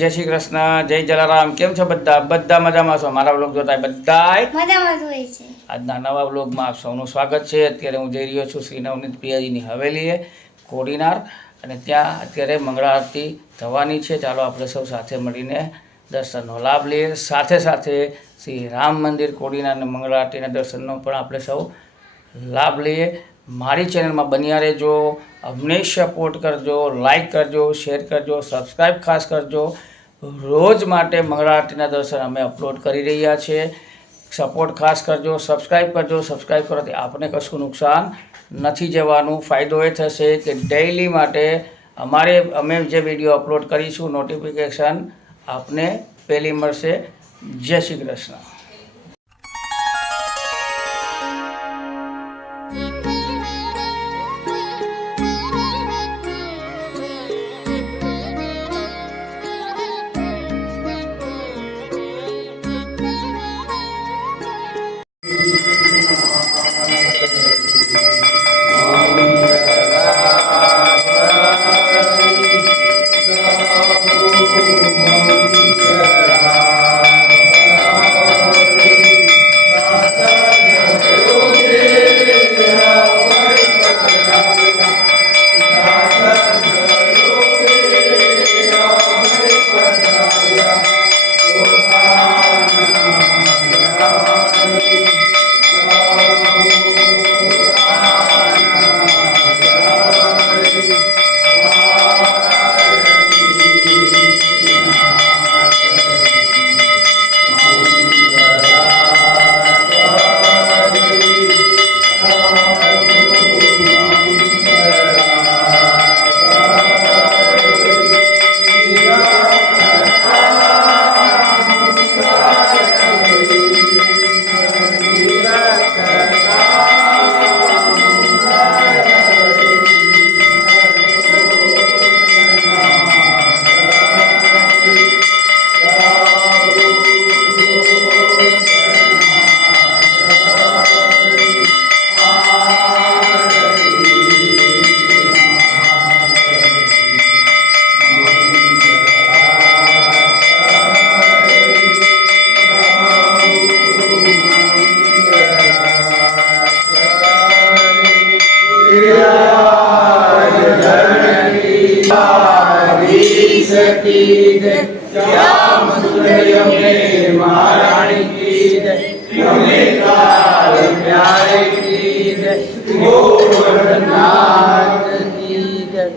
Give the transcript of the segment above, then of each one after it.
જય શ્રી કૃષ્ણ, જય જલારામ. કેમ છો બધા? બધા મજામાં છો? મારા વ્લોગ જોતા બધાય મજામાં જ હોય છે. આજના નવા વ્લોગમાં આપ સૌનું સ્વાગત છે. અત્યારે હું જઈ રહ્યો છું શ્રી નવનીત પિયાજીની હવેલીએ કોડીનાર, અને ત્યાં અત્યારે મંગળા આરતી થવાની છે. ચાલો આપણે સૌ સાથે મળીને દર્શનનો લાભ લઈએ. સાથે સાથે શ્રી રામ મંદિર કોડીનાર અને મંગળા આરતીના દર્શનનો પણ આપણે સૌ લાભ લઈએ. મારી ચેનલમાં બન્યા રહેજો, અમને સપોર્ટ કરજો, લાઈક કરજો, શેર કરજો, સબસ્ક્રાઈબ ખાસ કરજો. રોજ માટે મંગળા આરતીના દર્શન અમે અપલોડ કરી રહ્યા છીએ. સપોર્ટ ખાસ કરજો, સબસ્ક્રાઈબ કરજો. સબસ્ક્રાઈબ કરવાથી આપને કશું નુકસાન નથી જવાનું. ફાયદો એ થશે કે ડેઈલી માટે અમે જે વિડીયો અપલોડ કરીશું નોટિફિકેશન આપને પહેલી મળશે. જય શ્રી કૃષ્ણ. महारानी की जय, काल प्यारे की जय, गोवर्धननाथ की जय।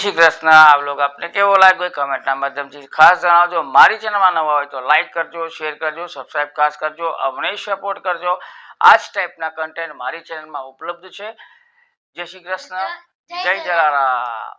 શ્રી કૃષ્ણ। આ વ્લોગ આપને કેવો લાગ્યો કમેન્ટના માધ્યમથી ખાસ જણાવજો। મારી ચેનલમાં નવા હોય તો લાઈક કરજો, શેર કરજો, સબસ્ક્રાઇબ ખાસ કરજો, અમને સપોર્ટ કરજો। આ જ ટાઈપના કન્ટેન્ટ મારી ચેનલમાં ઉપલબ્ધ છે। જય શ્રી કૃષ્ણ, જય જલારામ।